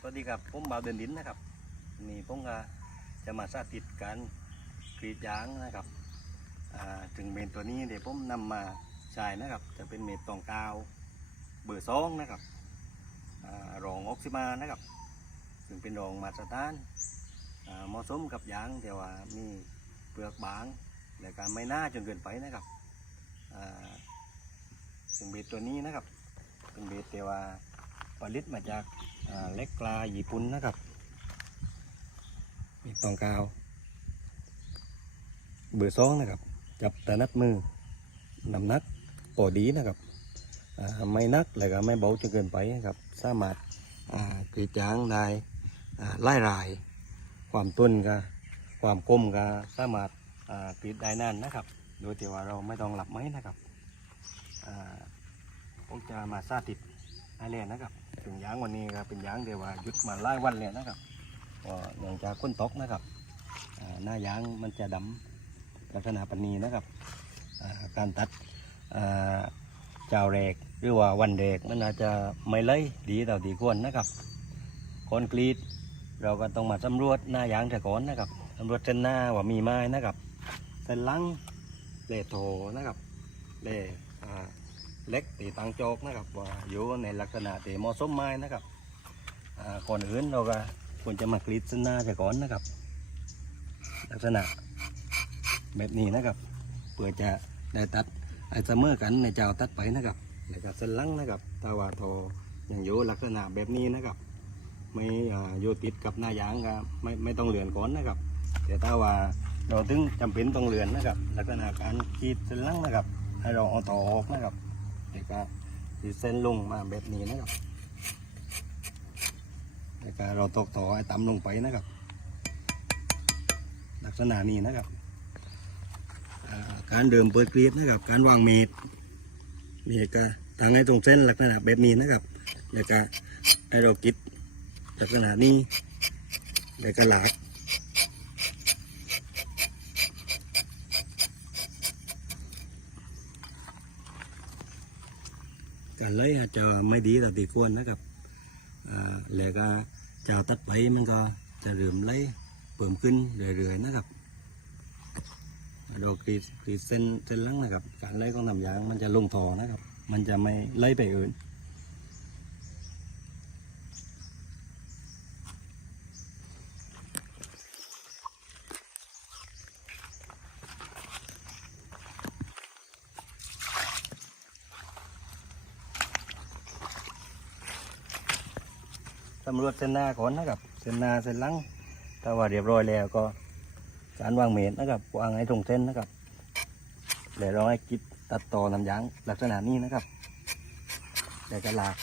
สวัสดีครับผมบ่าวเดินดินนะครับนี่ผมก็จะมาสาธิตการกรีดยางนะครับถึงเมนตัวนี้เดี๋ยวผมนำมาใช้นะครับ จะเป็นเมนตองกาวเบอร์สองนะครับอรองออกซิมานะครับซึ่งเป็นรองมาตรฐานเหมาะสมกับยางแต่ว่ามีเปลือกบางและการไม่น้าจนเกินไปนะครับอ่าซึ่งเบสตัวนี้นะครับ เป็นเบสแต่ว่า ผลิตมาจากเล็กปลาญี่ปุ่นนะครับ มีตองกาว เบอร์สองนะครับ จับแต่นัดมือน้ำนักพอดีนะครับไม่นักแล้วก็ไม่เบาจนเกินไปนะครับ สามารถกรีดยางได้อ่าไล่ราย ความต้นก็ความคมก็สามารถกรีดได้นานนะครับ โดยที่ว่าเราไม่ต้องหลับไม้นะครับอ่าผมจะมาสาธิต ให้เรียนนะครับถึงยางวันนี้ครับเป็นยางเดียวว่าหยุดมาหลายวันเลยนะครับก็เนื่องจากก้นตกนะครับหน้ายางมันจะดำลักษณะปนีนะครับการตัดเจ้าแรกหรือว่าวันแรกมันอาจจะไม่เลยดีต่อดีควรนะครับคอนกรีตเราก็ต้องมาสำรวจหน้ายางแต่ก่อนนะครับสำรวจเส้นหน้าว่ามีไม้นะครับเส้นหลังเลโถนะครับเล่อ เล็กตีตังโจกนะครับว่าอยู่ในลักษณะตีเหมาะสมไม้นะครับก่อนอื่นเราก็ควรจะมากรีดเส้นหน้าจะก่อนนะครับ ลักษณะแบบนี้นะครับเพื่อจะได้ตัดไอ้เสมอกันในเจ้าตัดไปนะครับแล้วก็เส้นลังนะครับตาว่าโทยังอยู่ลักษณะแบบนี้นะครับ ไม่อยู่ติดกับหน้ายางก็ไม่ไม่ต้องเหลือนก่อนนะครับแต่ถ้าว่าเราถึงจำเป็นต้องเลือนนะครับ ลักษณะการกรีดเส้นลังนะครับ ให้เราเอาต่อออกนะครับ แล้วก็ดีเส้นลงมาแบบนี้นะครับแล้วก็เราตกต่อให้ต่ำลงไปนะครับ ลักษณะนี้นะครับการเดิมเปิดกรีดนะครับ การวางเมตรนี่ก็ทางให้ตรงเส้นลักษณะแบบนี้นะครับ แล้วก็ให้เรากิดลักษณะนี้แล้วก็หลาก การเลยอาจจะไม่ดีต่อตีควรนะครับแล้วก็เจ้าตัดไปมันก็จะเริ่มเลยเพิ่มขึ้นเรื่อยๆนะครับเรากรีดกรีดเส้นเส้นหลังนะครับ การไล่ของน้ำยางมันจะลงท่อนะครับ มันจะไม่ไล่ไปอื่น สำรวจเส้นหน้าก่อนนะครับเส้นหน้าเส้นหลังถ้าว่าเรียบร้อยแล้วก็การวางเมตรนะครับวางให้ตรงเส้นนะครับแล้วเราให้กิดตัดต่อนำยางลักษณะนี้นะครับแล้วก็ลาก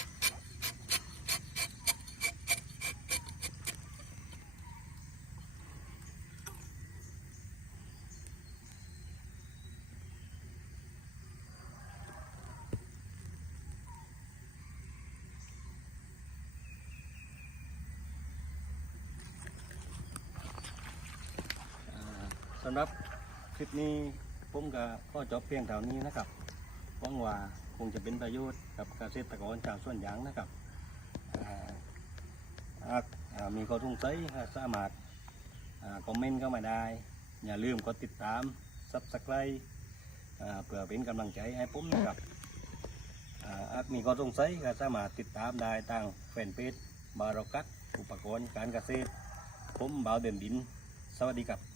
สำหรับคลิปนี้ผมก็ก็จบเพียงเท่านี้นะครับหวังว่าคงจะเป็นประโยชน์กับเกษตรกรชาวสวนยางนะครับหากมีข้อสงสัยสามารถคอมเมนต์เข้ามาได้ อย่าลืมกดติดตามซับสไครต์เพื่อเป็นกำลังใจให้ผมนะครับอาหากมีข้อสงสัยก็สามารถติดตามได้ทางแฟนเพจบารากัตอุปกรณ์การเกษตร ผมบ่าวเดินดิน สวัสดีครับ